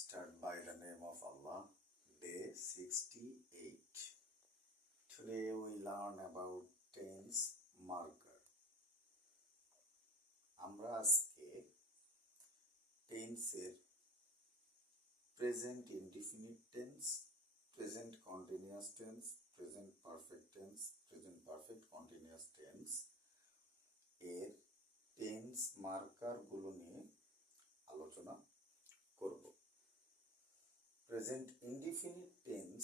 Start by the name of Allah. Day 68. Today we learn about tense marker. আমরা আজকে টেন্সের present indefinite tense, present continuous tense, present perfect tense, present perfect continuous tense এর টেন্স মার্কারগুলো নিয়ে আলোচনা করব। Present indefinite tense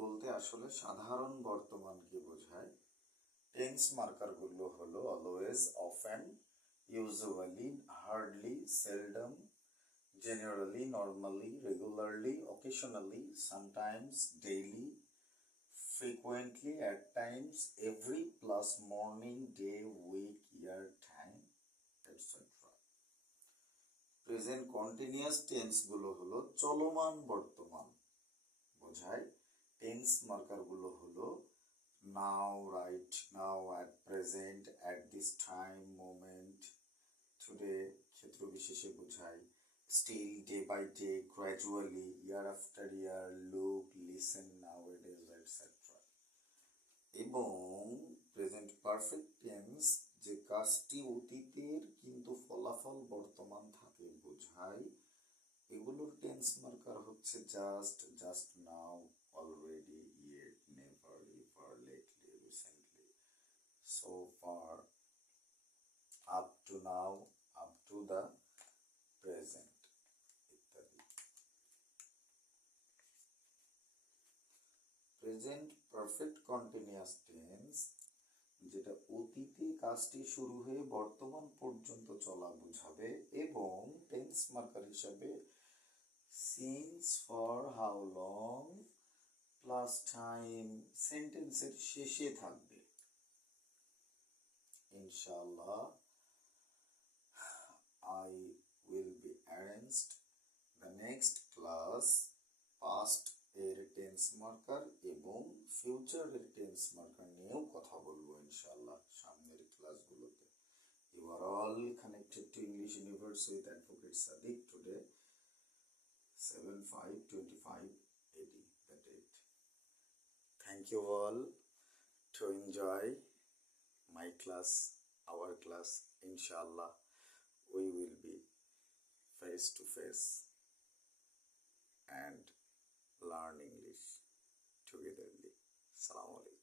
বলতে আসলে সাধারণ বর্তমানকে বোঝায়। টেন্স মার্কারগুলো হলো always, often, usually, hardly, seldom, generally, normally, regularly, occasionally, sometimes, daily, frequently, at times, every, plus morning, day, week, year, time, etc. Present continuous tense গুলো হলো চলমান বর্তমান বোঝায়। টেন্স মার্কার গুলো হলো now, right now, at present, at this time, moment, today ক্ষেত্র বিশেষে বোঝায়। Still, day by day, gradually, year after year, look, listen, nowadays, etc. এবং প্রেজেন্ট পারফেক্ট টেন্স যে কাজটি অতীতের কিন্তু ফলাফল বর্তমান থাকে বোঝায়। এগুলোর টেন্স মার্কার হচ্ছে just, just now, already, yet, never, ever, lately, recently, so far, up to now, up to the present ইত্যাদি। প্রেজেন্ট পারফেক্ট কন্টিনিউয়াস টেন্স যেটা অতীতে কাজটি শুরু হয়ে বর্তমান পর্যন্ত চলা বোঝাবে এবং টেন্স মার্কার হিসাবে since, for, how long, plus time সেন্টেন্সের শেষে থাকবে। ইনশাআল্লাহ I will be arranged the next class past এর টেন্স মার্কার এবং ফিউচার এর টেন্স মার্কার নিয়েও কথা বলবো ইনশাআল্লাহ সামনের ক্লাসগুলোতে। You are all connected to English Universe with Advocate Sadiq today, 7/5/25/80, the date. Thank you all to enjoy my class, our class. Inshallah, we will be face to face and learn English togetherly. Assalamu alaikum.